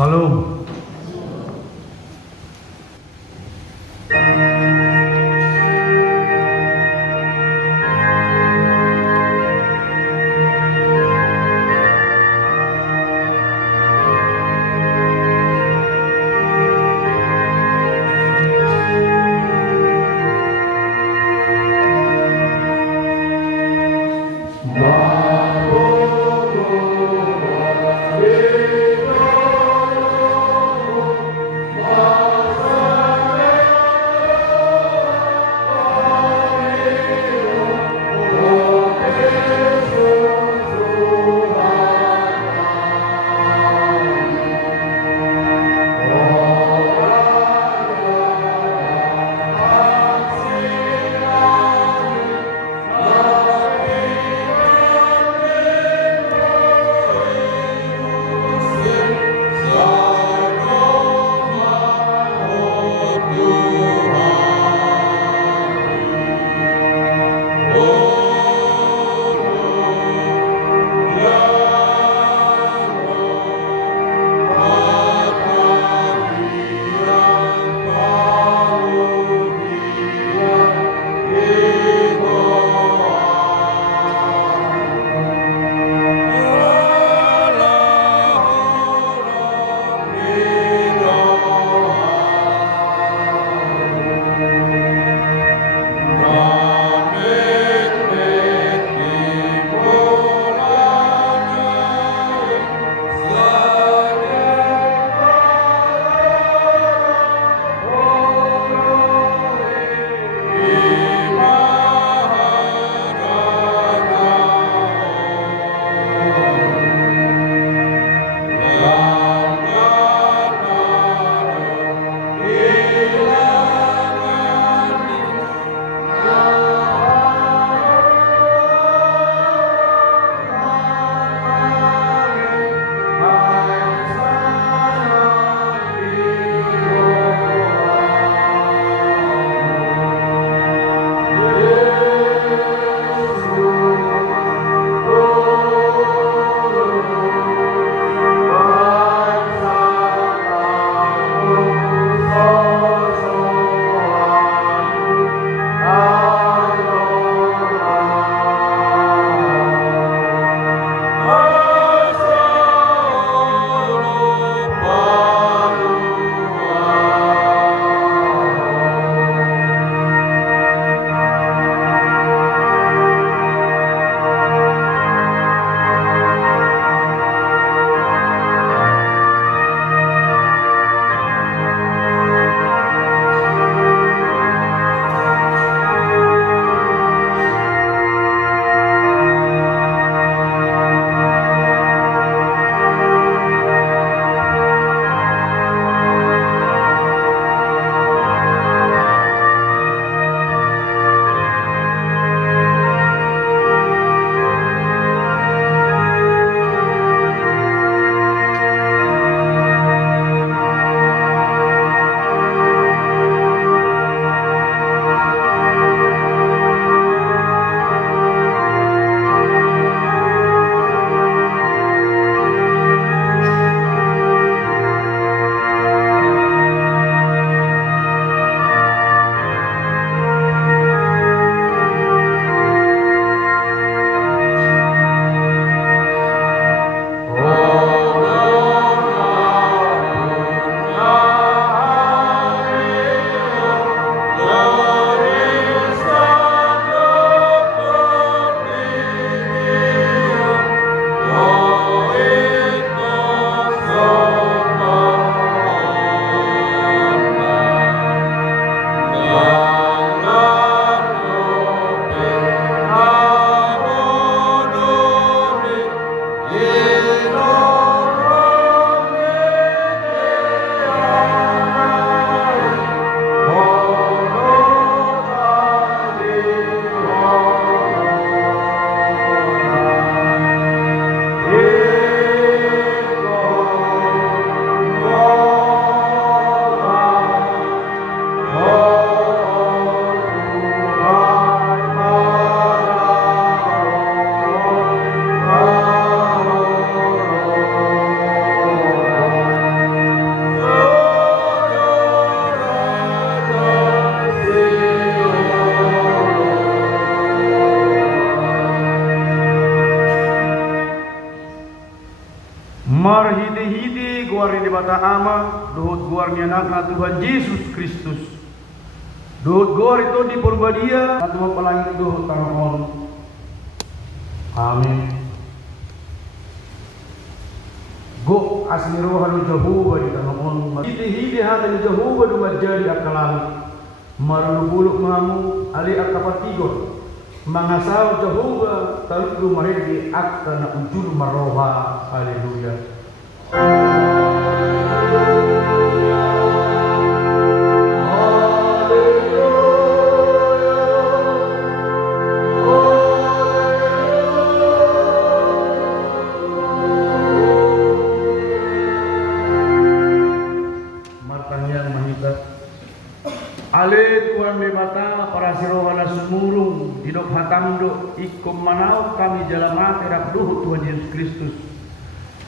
Salam. Marhidi-hidi guar di bata ama, dohut guar ni anak na Tuhan Yesus Kristus. Dohut guar itu di purbadia, atau mempelangin dohut tanahon. Amin. Go asmiru halu Jehovah di tanahon. Hidi-hidi halu Jehovah du majari akalan. Marulubuluk mamu ali akapatigor. Mangasal Jehovah taluku maridi akta na ujul maroha. Haleluya. Martanya mahita Ale Tuhan bebata para sirohana sumurung hidup hatamdo ikum manau kami jalama terap duhut Tuhan Yesus Kristus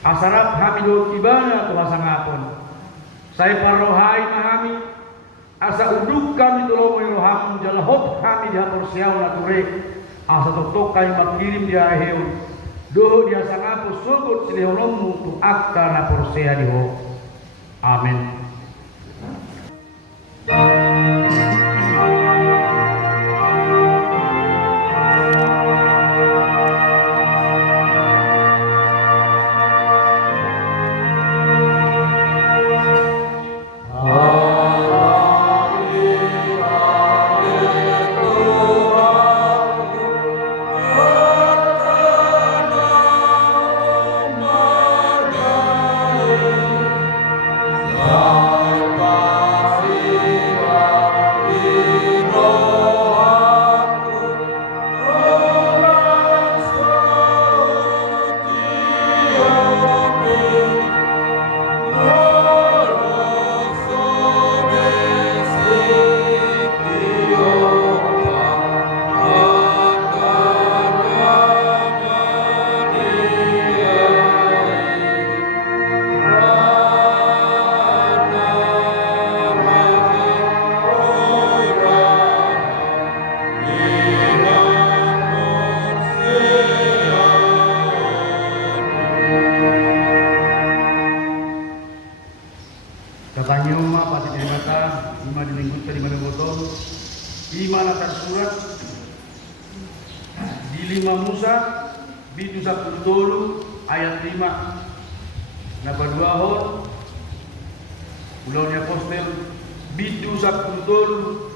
asarap hamido kibana Tuhan sangapon saya parohai mahami asa uduk kami tulomoy roham jalahop kami dihapor siaw naturek asa totok kami makirim dia heun doho dia sangapo sugut siliholomu tu akta na porsea diho. Amin. Katanya rumah pasti dari mata, lima di minggu tadi mana botol, lima latar surat, di lima Musa, bidu sabtu dulu ayat 5, napa dua hon, ulaunya postel, bidu sabtu dulu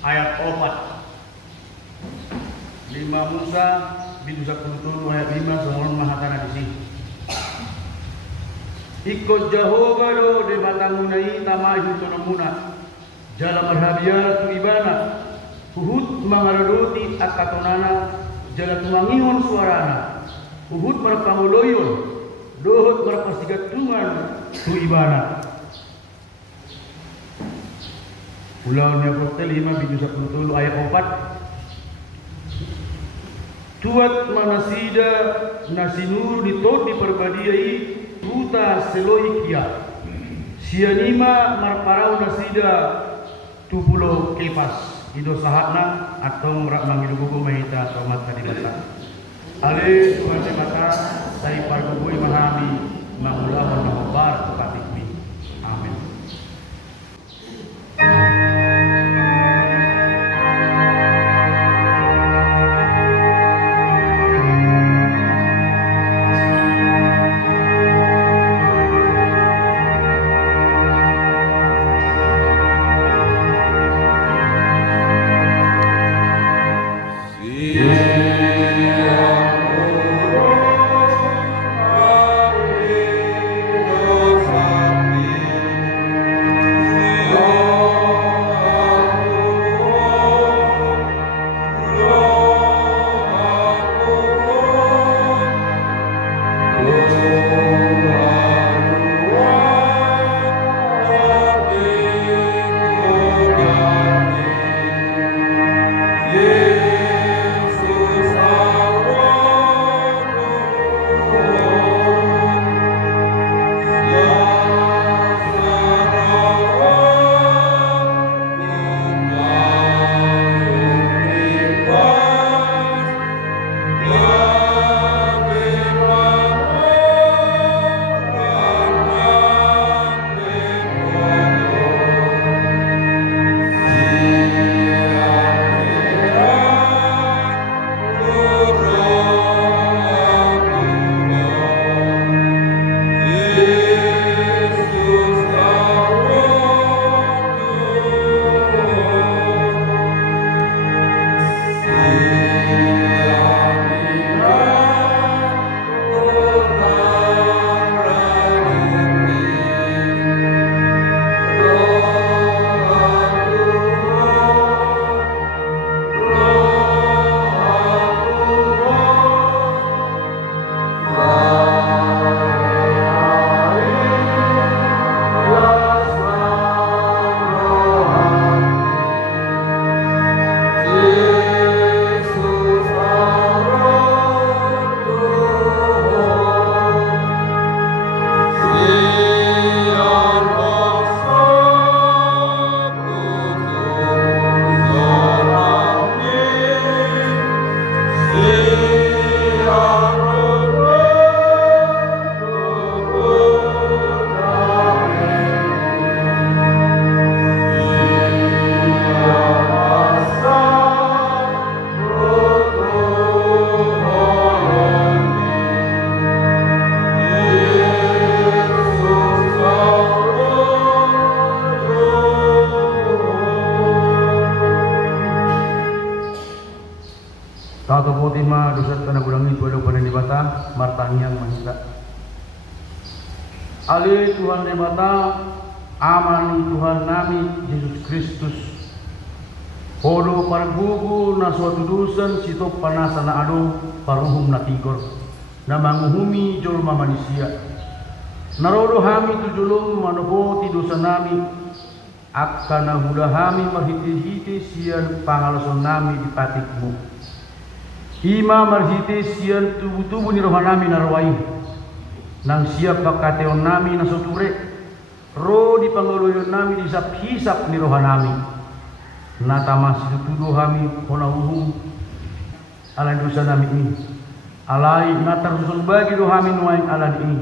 ayat 4, lima Musa, bidu sabtu dulu ayat 5, semua mahatana di sini. Ikut Jehovah do de batangunai tamai hutonamuna jala marhabia tu ibana uhud mangarodoti akatonana jala tumangihon suarana uhud marpanguloyon dohot marpasigatungan tu ibana ulaunya portel 5 bidu 10 ayat 4 tuat manasida nasinuru ditot di perbadiai Tuta seloikia sianima marparau nasida tubulo kepas ido sahatna atau merak mangidubuku mahita atau mata di mata ale Tuhan di mata saya pargubui mahami mangulah mahobar kepatikmi. Amin. Dosa martaniang mahita. Ale Tuhan Debata, aman Tuhan nami Yesus Kristus. Podo pargugu na suatu dusan sito panasa na ado paruhum na tigor na manguhumi jolma manusia. Narodo hami tujulung manopoti dosa nami akka na hudahami marhiti-hiti sian pangalason nami di patikmu. Ima marhiti sian tubuh-tubuh ni rohanami narwai nang siap pakateon nami na soture ro di pangoloyon nami di hisap ni rohanami nata masih tuduh kami kona uhum alai dosa nami ini alai nata rusul bagi rohami nuain alan ini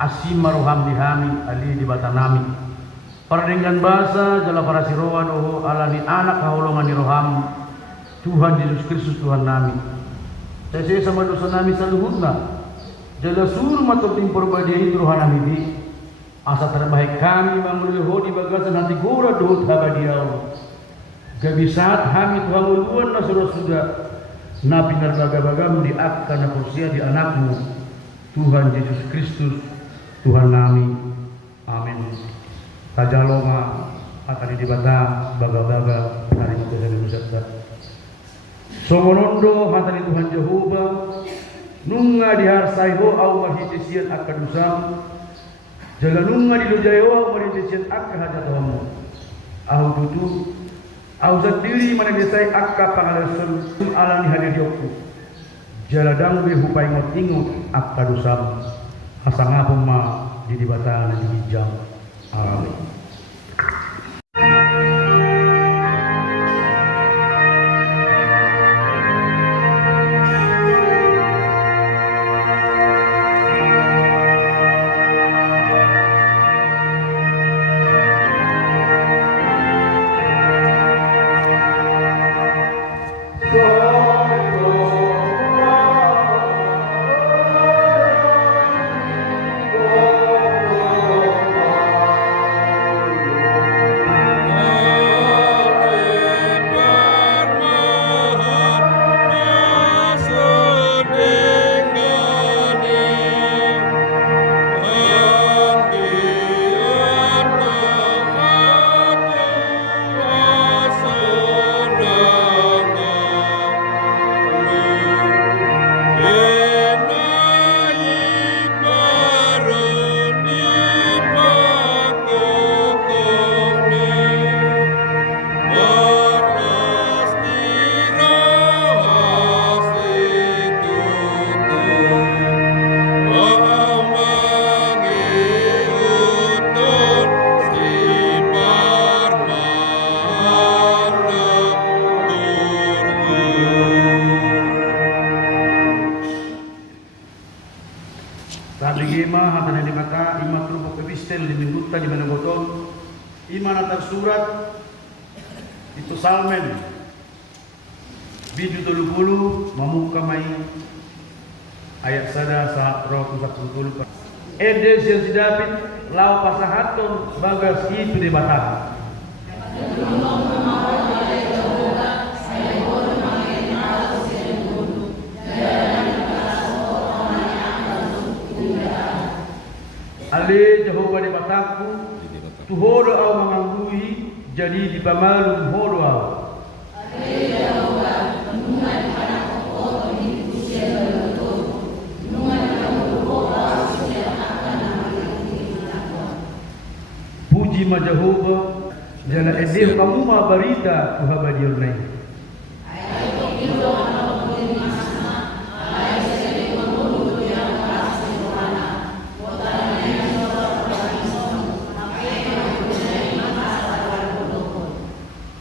asim maroham di kami ali di bata nami perdengan bahasa jala para siroa doho alani anak kaholongan ni roham Tuhan Yesus Kristus Tuhan nami. Saya sama dosa nami saluhutna jala suruh matur timpur badi rohan nami di asa terbaik kami mangulho di bagasan hati gora dohut habadiau gabisat kami Tuhan uluan na sudah nabi narbaga-bagam di akka na kursia di anakmu Tuhan Yesus Kristus Tuhan nami. Amin. Tajaloma akan dibata baga-baga hari itu dari musabda. Songonondo hatani Tuhan Jehovah nunga diharsai ho au mahitisian akka dusam jaga nunga dilujai ho au mahitisian akka hajatamu au tutu au diri mana desai akka pangalasun alani hadir yokku jaladang be hupai ngotingu akka dusam hasangapun ma di batana di hijau. Amin. Di mana botol iman atas surat itu salmen biju 30 mamuka mai ayat sada sahat roh pusat kutul edes yang sidapit lau pasahaton bagas itu di batang Ale Jehovah di bataku tuhodo au menganggui jadi di pamalu hodo au Ale Jehovah nunga di panaku koto di usia betul nunga di panaku koto usia akan puji ma Jehovah jana edeh kamu ma barita Tuhan badiurnai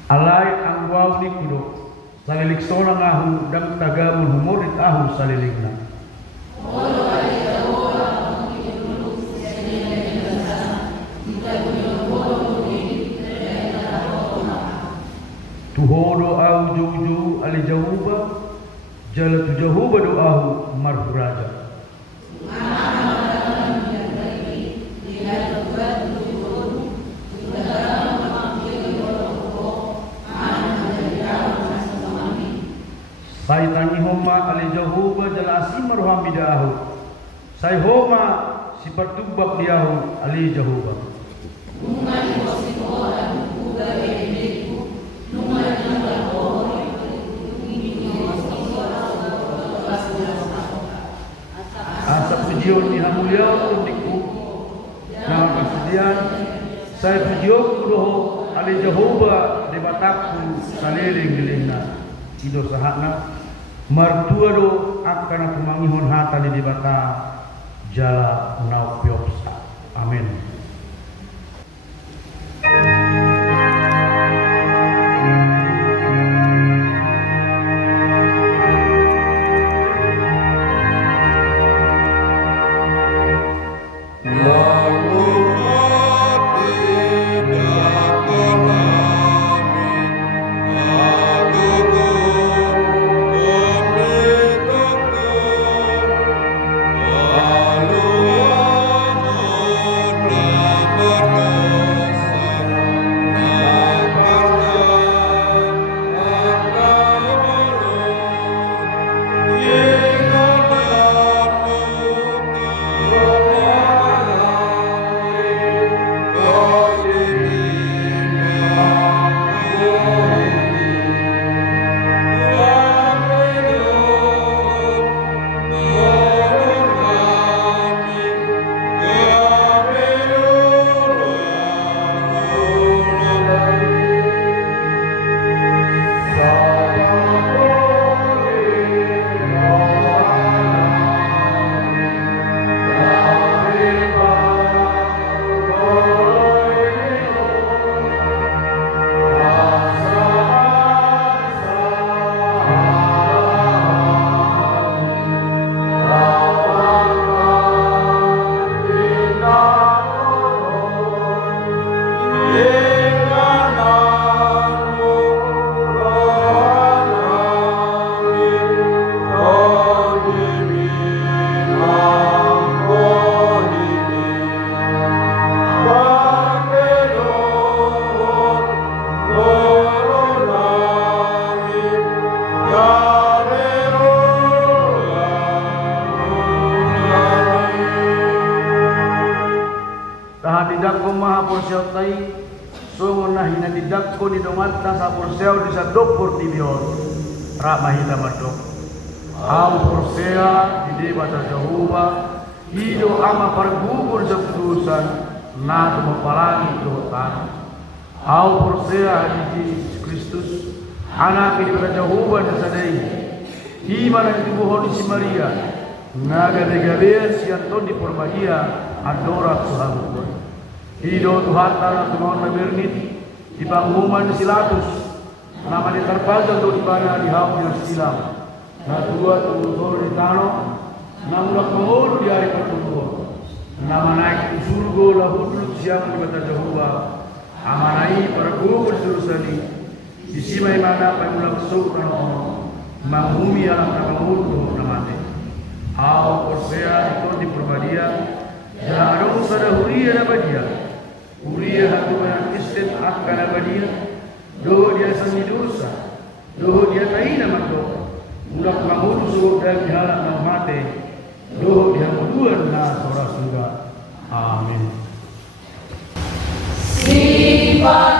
alai angwau ni kudo salilik sona ngahu dan tagamun humurit ahu salilikna tuhodo au juju ali jahuba jala tu jahuba doahu marhuraja Saitani homa ali Jehovah jala nasi marhami dahu. Sai homa si pertubak diahu ali jahuba. Nungan kosin orang uga beneku. Nungan nungan orang asap pujian ni hamulia untukku. Nama kesedihan saya pujian kudoh ali jahuba debatakku saliling gelina. Ido sahakna martua do akan aku mangihon hata di debata jala nau piopsa. Amin. Didakko maha porsiaw tay sungon na hinadidakko ni domata sa porsiaw di sa dokpor tibion ra mahina madok au porsea di bata jahuba hido ama pargugur sa putusan na tumapalangi tuhutan au porsea di Kristus anak di bata jahuba na sadai hima na dibuhon si Maria nagabe-gabean si Anton di Porbagia adora Tuhan. Hido Tuhan tanah Tuhan Mabernit di pangumuman silatus nama di terpajang do di mana di hau yang silam na dua tutur di tano namulak mengulu di hari pertumbuhan nama naik di surga lahudlut siang di bata Jehovah amanai para guru bersurusani di simai mana pemula besok dan ono menghumi alam nama mulu namanya hau Porsea itu di Perbadia jalan adong sada huria nabadia Uriya hatu yang istit akan abadia doh dia sami dosa doh dia taina makdo mudak mangulu suruh dan dihalak na mate doh dia muduan na sora surga. Amin. Siva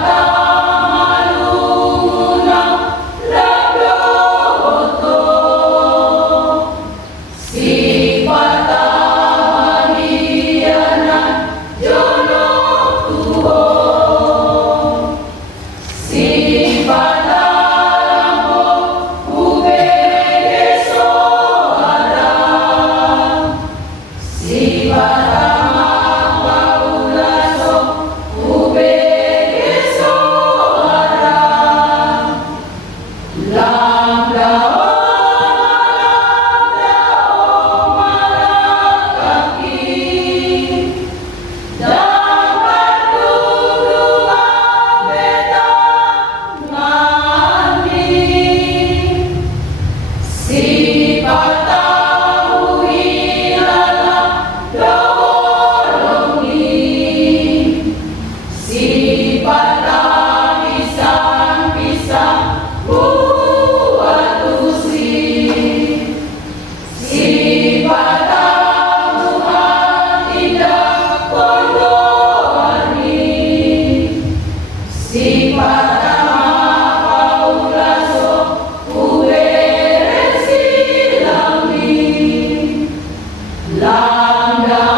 Mana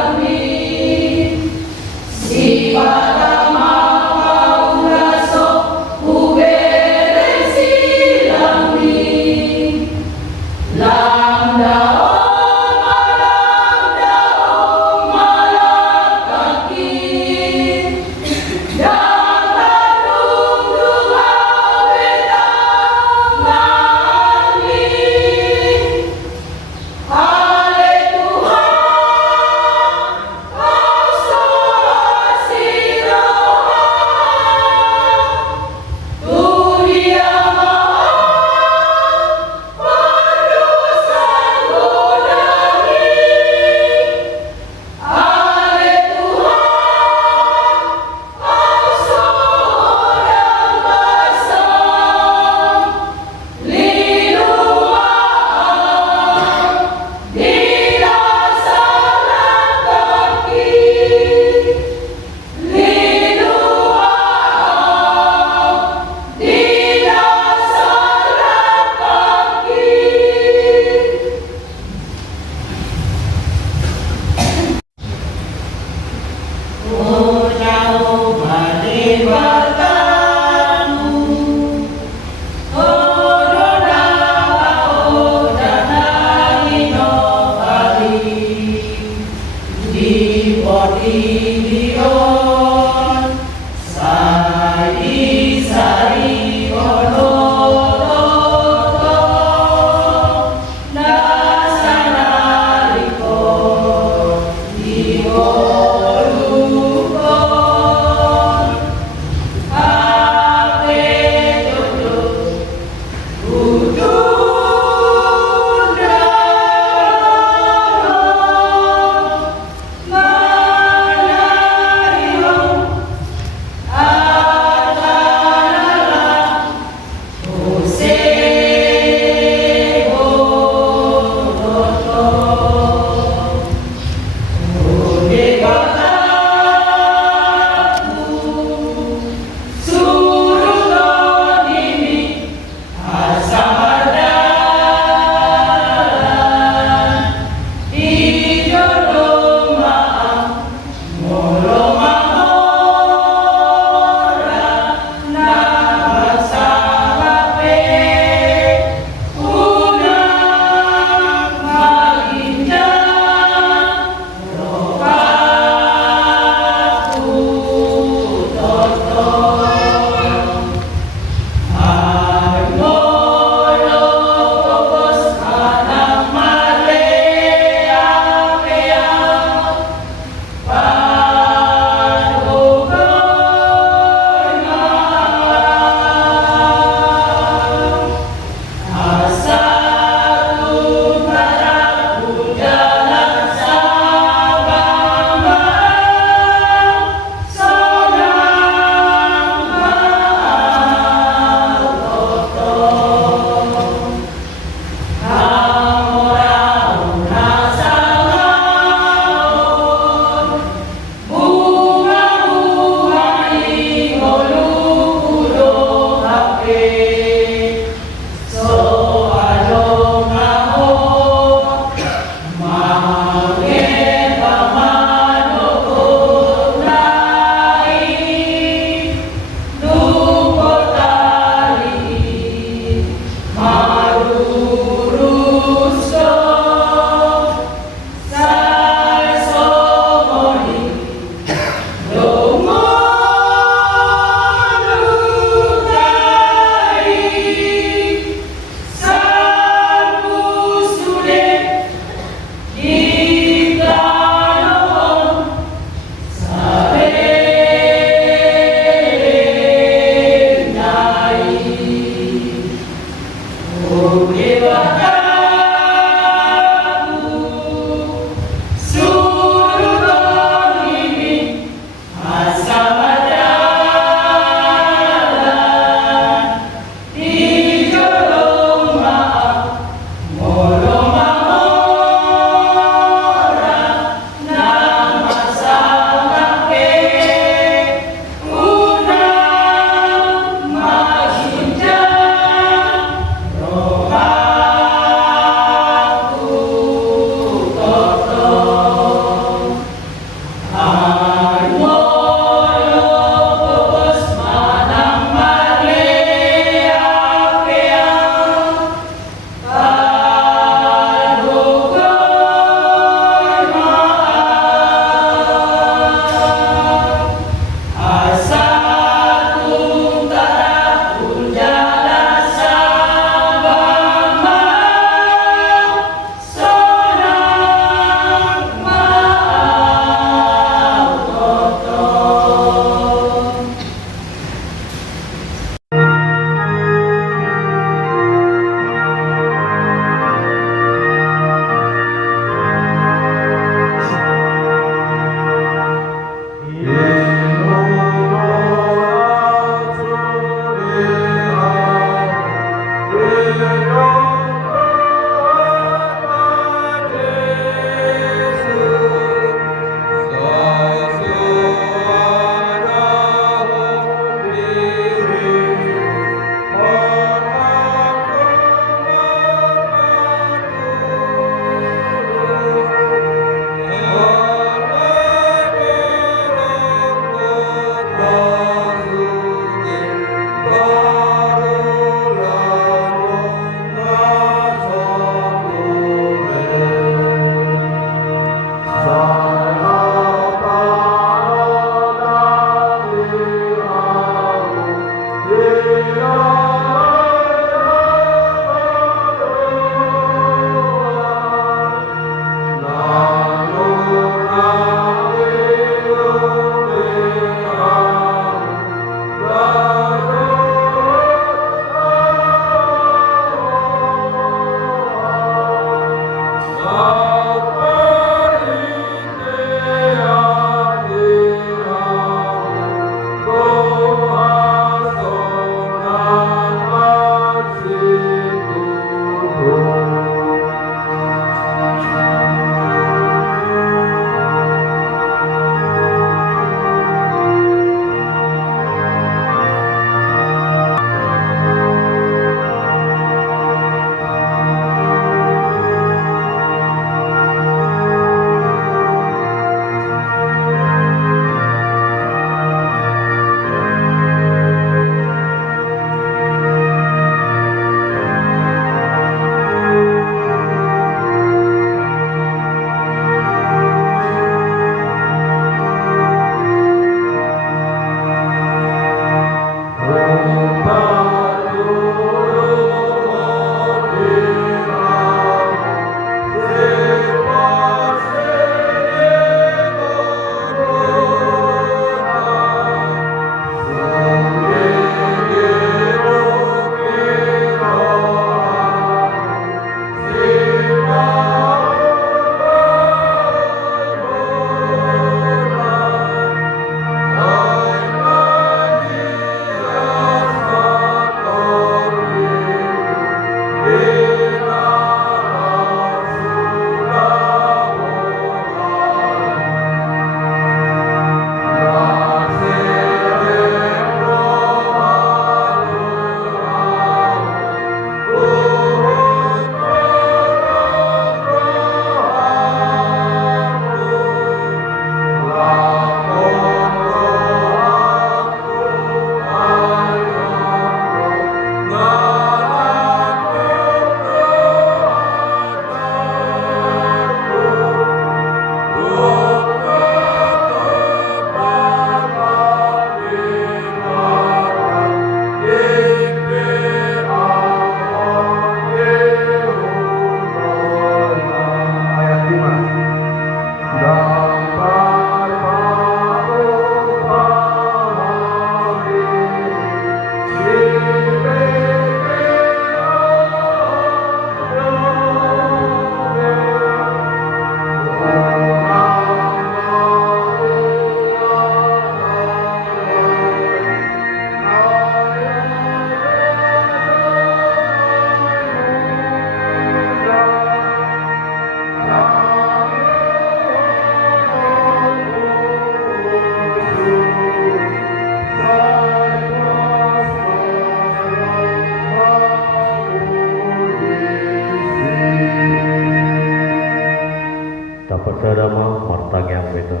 martang yang beda.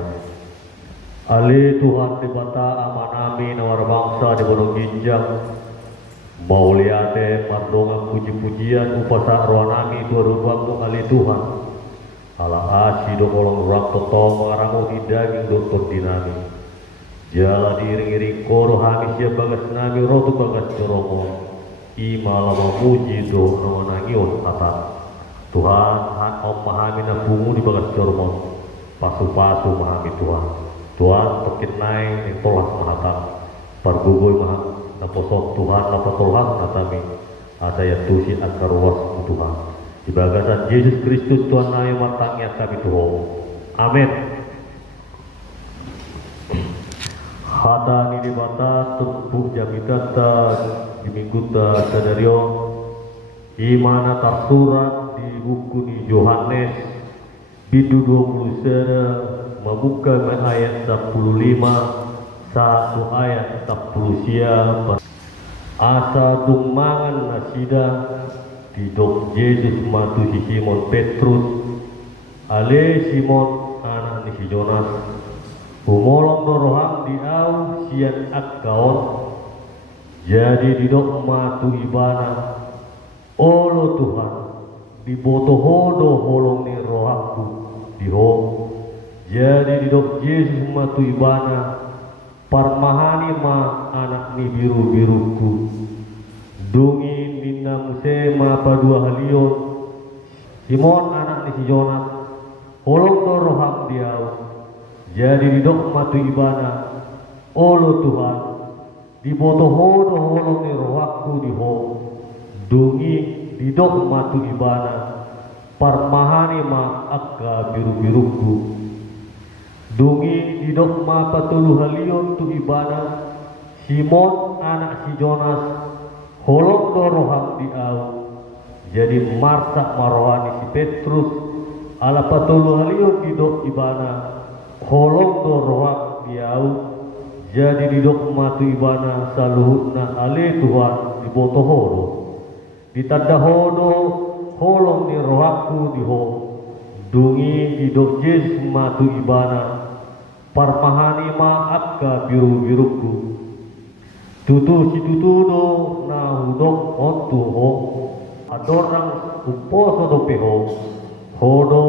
Ali Tuhan di bata amanami nawar bangsa di Gunung Ginjang mauliate mardonga puji-pujian upasa rohanami dua ruangmu ali Tuhan ala asi do kolong rak toto mengarangu hidaging doktor dinami jala diiring-iring koro hamis ya bagas nami rotu bagas coromo ima lama muji do namanangion kata Tuhan han om mahami na bungu di bagas coromo pasu-pasu mahami Tuhan tokit naik yang tolak mahata pargugoy maham na posok Tuhan na patolak natami asaya tusi akar was Tuhan di bagasan Yesus Kristus Tuhan na yang matangnya kami Tuhan amin. Hata ni di bata tumpuk jamitata di minggu ta sadario imana tersurat di buku ni Yohanes bidu 20 sera membuka ayat 15 satu ayat 10 siapa asa dumangan nasida di dok Yesus matu si Simon Petrus ale Simon anak ni si Jonas umolong dorohang di au sian akkaon jadi di dok matu ibana olo Tuhan di botohodo holong ni rohaku di ho jadi di dok Yesus matu ibana parmahani ma anak ni biru-biruku dungi minna muse ma padua halion Simon anak ni si Jonas holong doroham diau jadi di dok matu ibana olo Tuhan di botohodo holong ni rohaku di ho dungi di dok matu ibana parmahani ma akka biru-biruku dungi di dok ma patulu halion tu ibana Simon anak si Jonas holong doroham di au jadi marsak marohani si Petrus ala patulu halion di dok ibana holong doroham di au jadi di dok matu ibana saluhutna ale Tuhan di botohodo di tadahodo holong ni rohaku di ho dungi di dok Yesus matu ibana parmahani ma akka biru-biruku tutu si tutudo na hudok ontu ho adorang uposo do peho hodo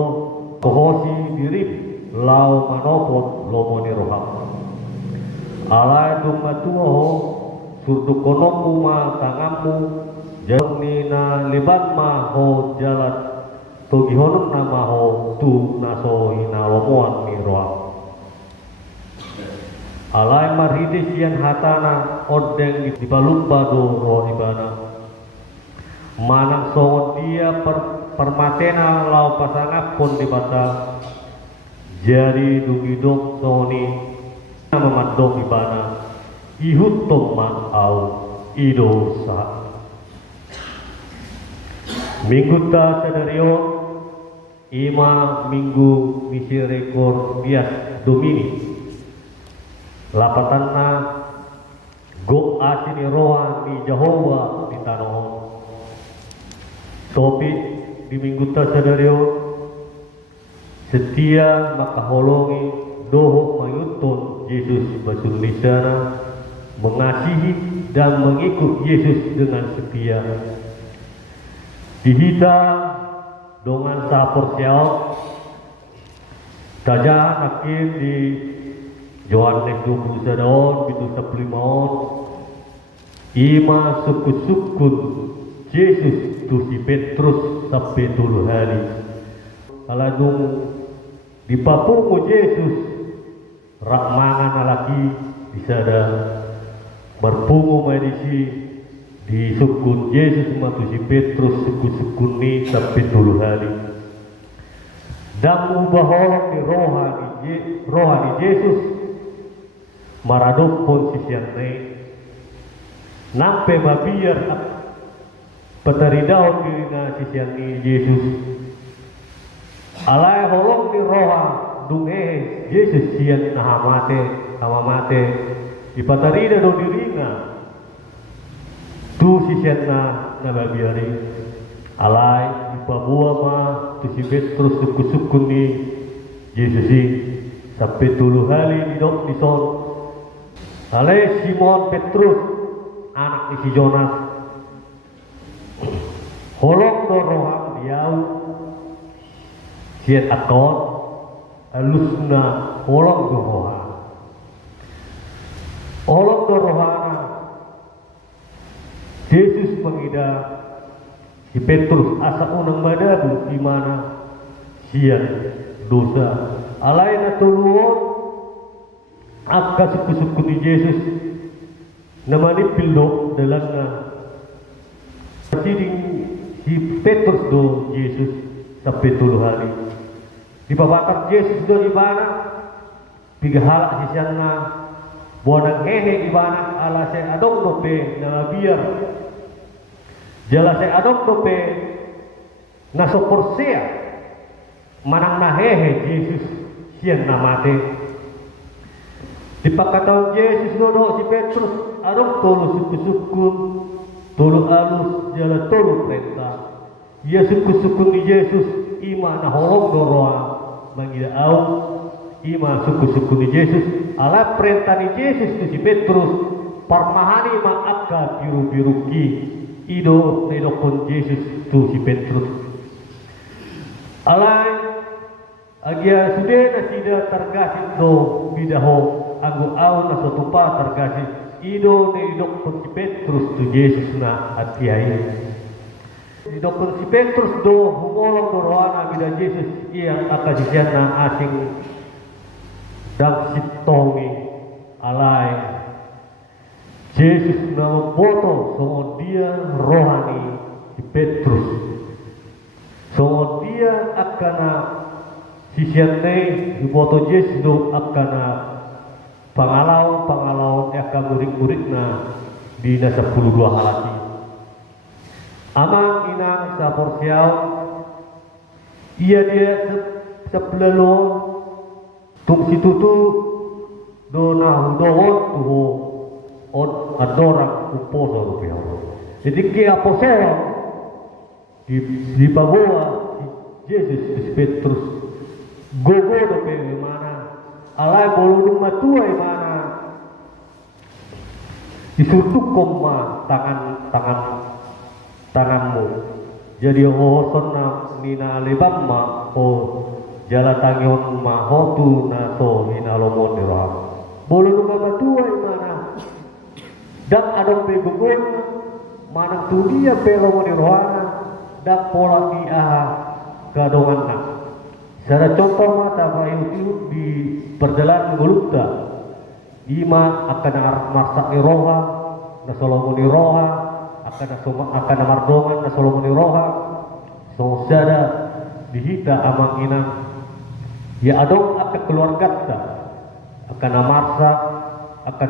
kohosi dirip lau manopon lomoni roham alai dumatuo ho surdu konomu ma tangamu jauh ni na lebat ma ho jalat togi honum na ma ho tu naso hina lomoan ni roham alai marhide sian hatana odeng di balumba do roh ibana manang songon dia permatena lau pasangap pun di bata jadi dugidok soni memadok ibana ihut toma au ido sa minggu ta sadario ima minggu misi rekor bias domini lapatanna go asini roa ni Jehovah di tanah topi di minggu tasadario setia maka holongi doho mayuton Yesus basulisana mengasihi dan mengikut Yesus dengan setia dihita dengan sapor siau saja akhir di Yohanes 20 sadon bitu 15 ima sukun Yesus tu si Petrus sampai 3 hari kaladung di papungu Yesus rakmangan lagi bisa ada berpungu medisi di sukun Yesus matu si Petrus sukun ni sampai 3 hari dan ubah di rohani Yesus maradok pun sisian naik nampe mabiar petaridaon dirina sisian ni Yesus alai holong di roha dunge Yesus sian hamamate ipatarida do dirina tu sisian na babiari alai ipabua ma tu si Petrus suku ni Yesus sampai tulu kali didok di son. Ale Simon Petrus anak si Jonas holong do roham diau siat akon alusna holong do roham holong do rohana Yesus mengida si Petrus asa unang madabu di mana siat dosa alaina tuluon akka suku-suku ni Yesus namani pildo dalangna siding si Petrus do Yesus sampai tulu hari dipabakar Yesus do ibana pigahala si sianna buana hehe ibana ala se adok dope na biar jala se adok dope na soporsea manang na hehe Yesus sian namate dipakatau Yesus dodo si Petrus adok tolu suku-suku tolu alus jala tolu perintah ia suku-suku ni Yesus ima na holong doroa mangida au ima suku-suku ni Yesus ala perintah ni Yesus tu si Petrus parmahani ma akka biru-biru ki ido nedokon Yesus tu si Petrus alai agia sudah na sida tergasih do bidaho anggo au na sotupa tergasih ido ne idok si Petrus tu Yesus na atiai idok si Petrus do humolong do roana bida Yesus ia akasisian na asing dan sitongi alai Yesus na memfoto songo dia rohani si Petrus songo dia akana sisian ne difoto Yesus do akana pangalaon yang akan murid-muridna di 12 halati amang inang sa porsiaw ia dia sepelelo tung situtu do na hudohon tuho od adorang uposo rupiah jadi ki aposel di bawa Yesus Petrus gogo do pe mana alai boludung matua mana disutuk koma tanganmu jadi hoson na nina lebam ma o jala tangion ma hotu na so nina lomon dira boludung matua mana dak adong begugun manang tulia pelomon dirohana dak pola dia gadongan na secara contoh mata bayu di perjalanan gulukta ima akan marsak ni roha na solomon ni roha akan mardongan na solomon ni roha so sada dihita amang inang ya adong akan keluarga ta akan marsak akan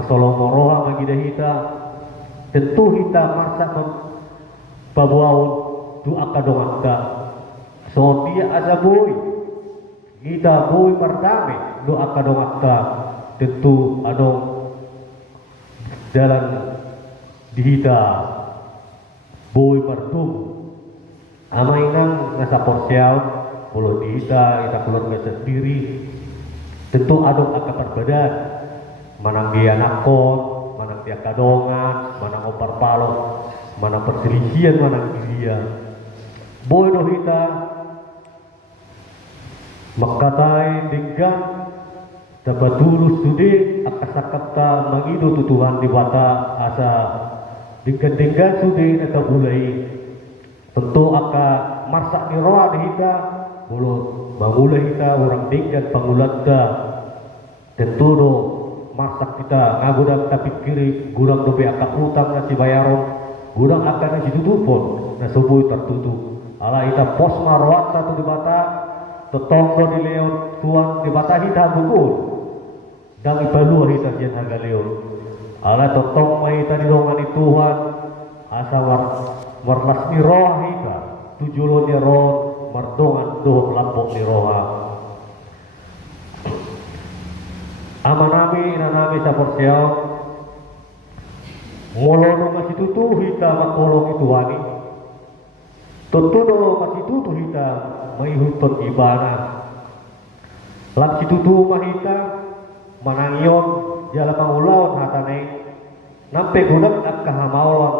na solomon roha bagi dahita tentu hita marsak pabuaun tu akan dongan ta so dia asa boy kita boy perdame doa kadong akta tentu adong jalan dihita boy perdum amainang nasa porsiaw polo dihita ita keluarga sendiri tentu adong akan perbadan manang dia nakon manang dia kadongan manang opar palo manang perselisihan manang dia boy dohita makatai dinggan dapat tulus sude akasakata mangido tutuhan di bata asa dinggan sude atau ulai tentu aka marsak ni roa dihita bulu mangulai kita orang dinggan pangulada tentu do marsak kita ngagudak tapi kiri gudang dobe aka utang nasi bayaron gudang akan nasi tutupon na subuh tertutup ala ita pos marwata tu di bata tetonggo di leon tuan di bata hita bukul dan ipalu hita jen haga leon ala tetong mahita di dongan Tuhan asa warnas ni roh hita tujulo ni roh mardongan doh lampok ni roha amanami inanami sa porsiaw molono masih tutu hita makolong itu wani tutuno masih tutu hita maihuton ibana Lan situtu mahita manangion jala pangulaon hatane nampe gunak akka hamaulon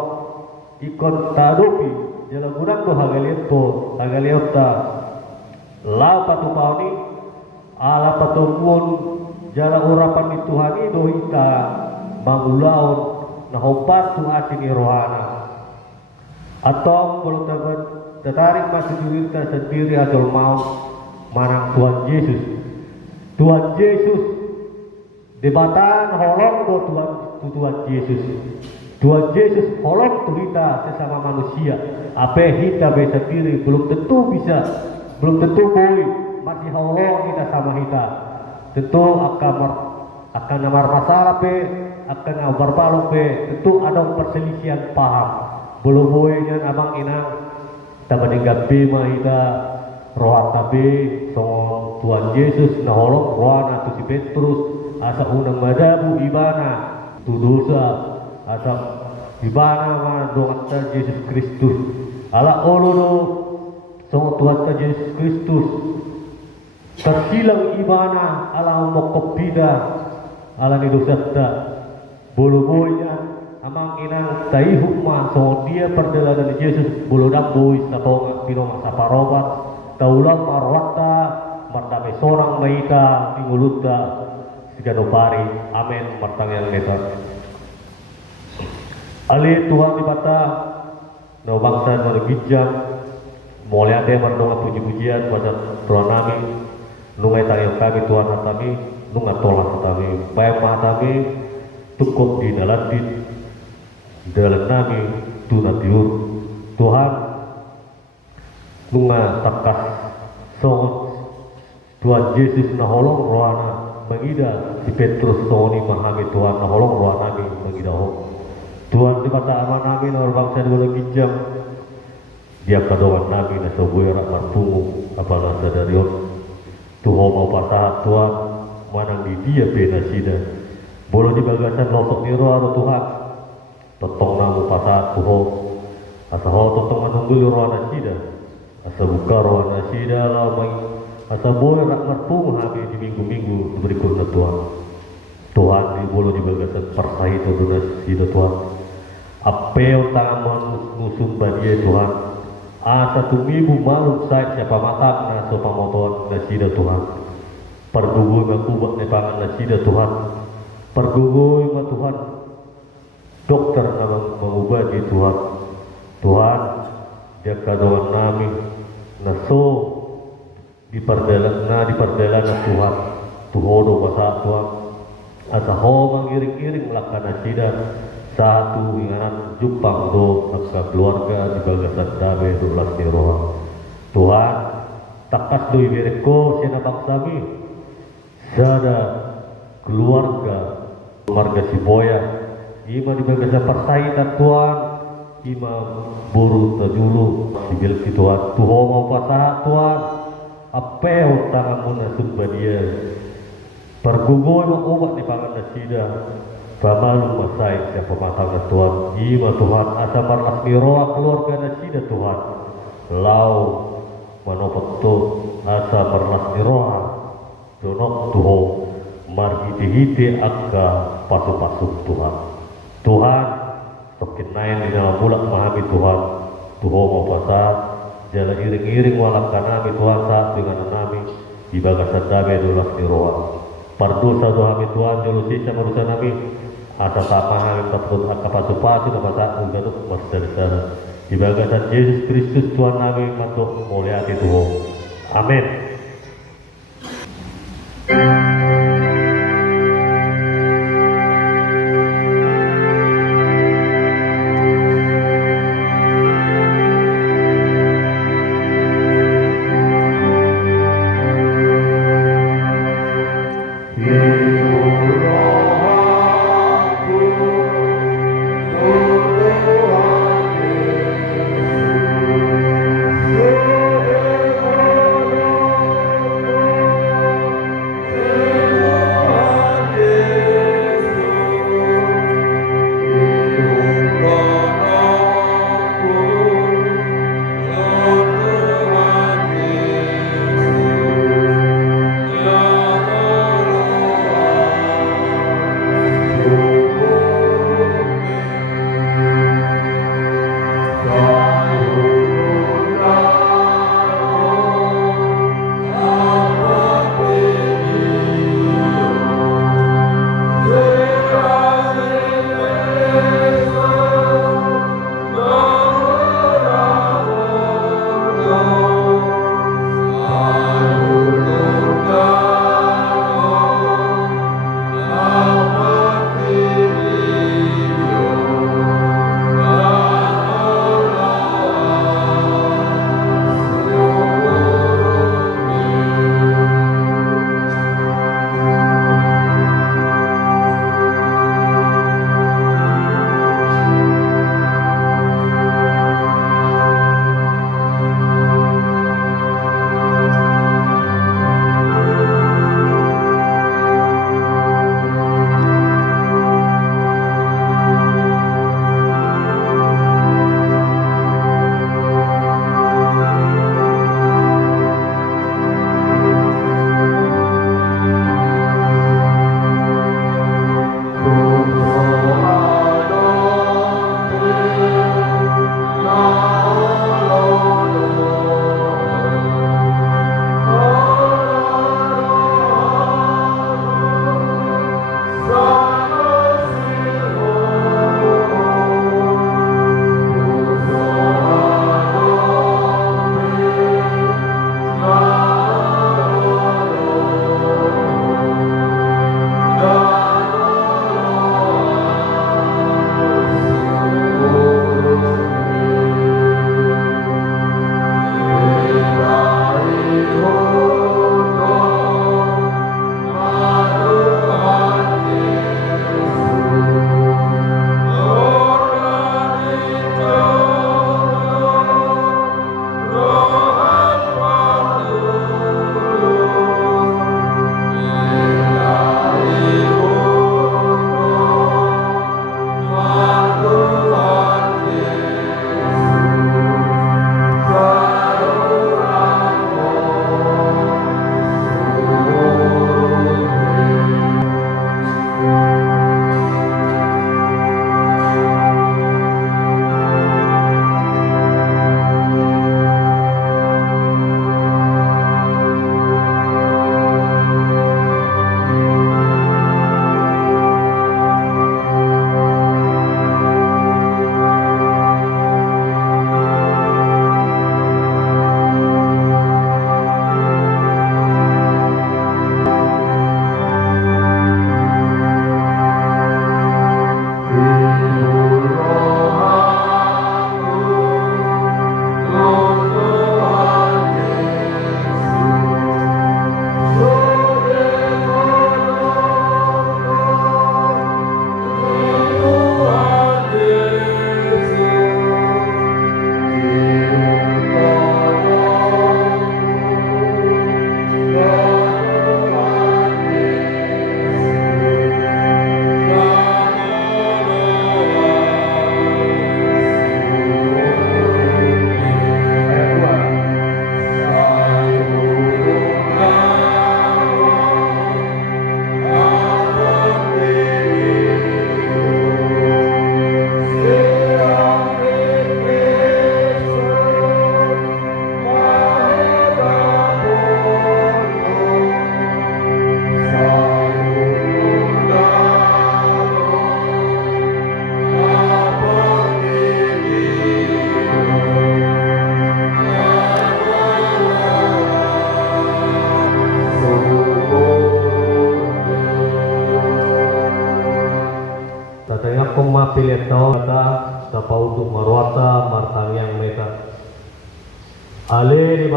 ikon tadopi jala gunak to hagaliota la patupaoni ala patumun jala urapan di Tuhan itu hita mangulaon na hompat tu asini rohana atau kalau tertarik masuk cerita sendiri atau mau manang Tuhan Yesus debatan holong do Tuhan Yesus holong tu kita sesama manusia apa kita bisa sendiri belum tentu boleh masih holong kita sama kita tentu akan namar masalah akan berbalong tentu ada perselisihan paham belum bolehnya abang inang tabaninggap bima kita roh tabe song Tuhan Yesus na holong rohana tu si Petrus asa unang madabu ibana tu dosa asa ibana ma doang ta Yesus Kristus ala olono song Tuhan ta Yesus Kristus tersilang ibana ala mokopida ala ni dosa ta bulu boynya amang inang tayi hukma so dia perjalanan Yesus bulu damboy sa tonga pinong sa parobat taulang marwata martame sorang maita tingulutta sigano pari amen martangyang neta ali Tuhan di bata no bangsa no bijam mulyade mardonga puji-pujian pada Tuhan nami nungai tayang kami Tuhan kami nunga tolak kami baik kami cukup di dalam nami tunatiur Tuhan nunga takas songot Tuhan Yesus na holong rohana mengida si Petrus soni mahami Tuhan na holong rohana nami mengida ho Tuhan di mata aman nami na bangsa dua gijam dia kadoan nami na sobuy rak marpungu apala sadarion tuho mau pasahat Tuhan manang di dia pena sida bolo di bagasan losok niro aro Tuhan totong namu pasahat tuho asa ho totong manunggul rohana sida asa buka rohana sida lamang asa boleh rak marpungu habi di minggu-minggu berikutnya Tuhan di bolo di bagasan persahito dunas sida Tuhan apel tangan ngusung badia Tuhan asa tumibu maluk saat siapa masak na so pamoton na sida Tuhan pergugoy makubak na pangan na sida Tuhan pergugoy ma Tuhan dokter na mengubah di Tuhan dia kadoan nami na so di perjalanan Tuhan tuhodo basa Tuhan asa ho mangiring-iring melakukan na sida satu inganan Jepang do nakka keluarga di bagasan dabe do lasni roha Tuhan takas do ibereko sena bangsami sada keluarga si boya ima di bagasan persaitan Tuhan ima buru tajulu sibil ki Tuhan tuho mau pasaha Tuhan apel tanganmu nasum badia pergugoy mau obat di pangan nasida pamalu masai siapa matang Tuhan ima Tuhan asa marlasmi roa keluarga nasida Tuhan lau manopoto asa marlasmi roa donok tuho marhiti-hiti akka pasu-pasu Tuhan tokin nain di dalam mulak memahami Tuhan tuho mau pasat jalan iring-iring walak kanami Tuhan saat dengan nami di bagasan dabe dolasmi roa pardosa dohami Tuhan jolu sisa manusia nami asa sama hal takut akapasu-pasu kapasa ugaduk masdar-dar di bagasan Yesus Kristus Tuhan nami matuk mulyati Tuhan amin.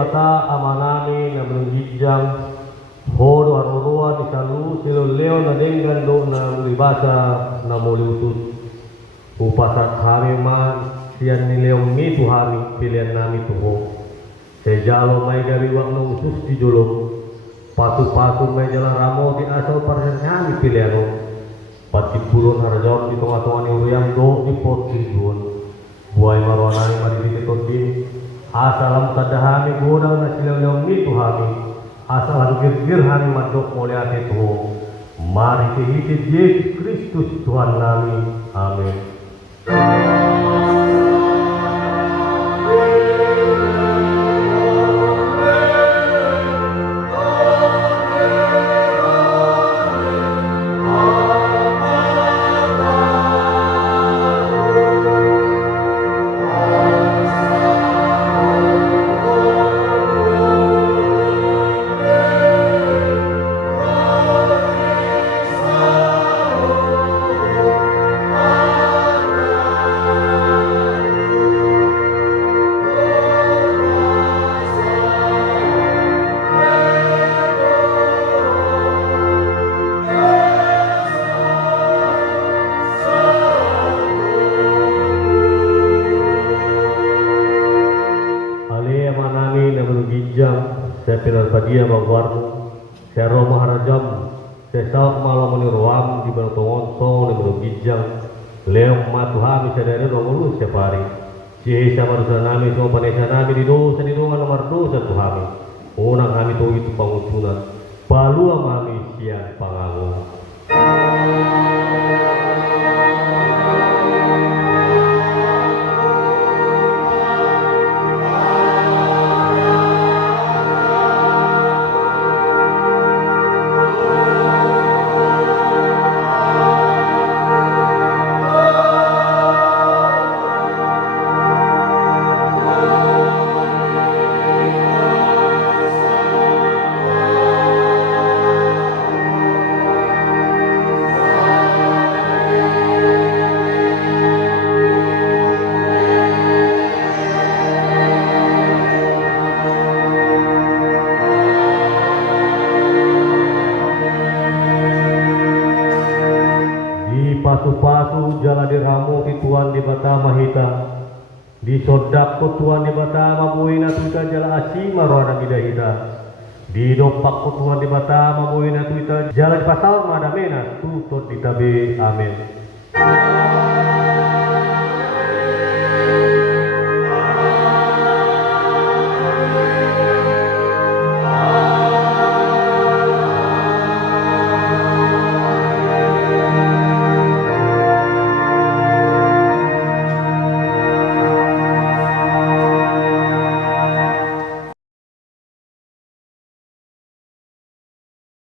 bata amanani na menunjang hodo arurua di salu silo leo na dengan do na libasa na muli utus upasat kami man sian ni leo mi tuhami pilihan nami tuho sejalo mai dari waktu usus di julung patu-patu mai jalan ramo di asal parsen nami pilihan pati purun harajawab di tengah-tengah ni uruyang do di pot tujuan buai marwanani mari di tondin asalam kadahami godang na silaw mi tuhami asal hargir hani madok mulai ate tuho mari kehiti Yesus Kristus Tuhan nami amin. Saya pilar badia bagwarmu, saya Roma harajam, saya sauk malam meniruam di bantongon song di berugijang, leong matuhami sadari romulus separi, si sama dosa nami semua panesha nami di dosa nomor dosa tuhami, unang kami tuh itu pangusunan, balu amami siang pangangu. Pasu-pasu jala diramu di tuan di bata mahita di sodak ko tuan di bata mabuina tuita jala asima roda bidahita di dopak ko tuan di bata mabuina tuita jala di pasal madamena tutut ditabe amin.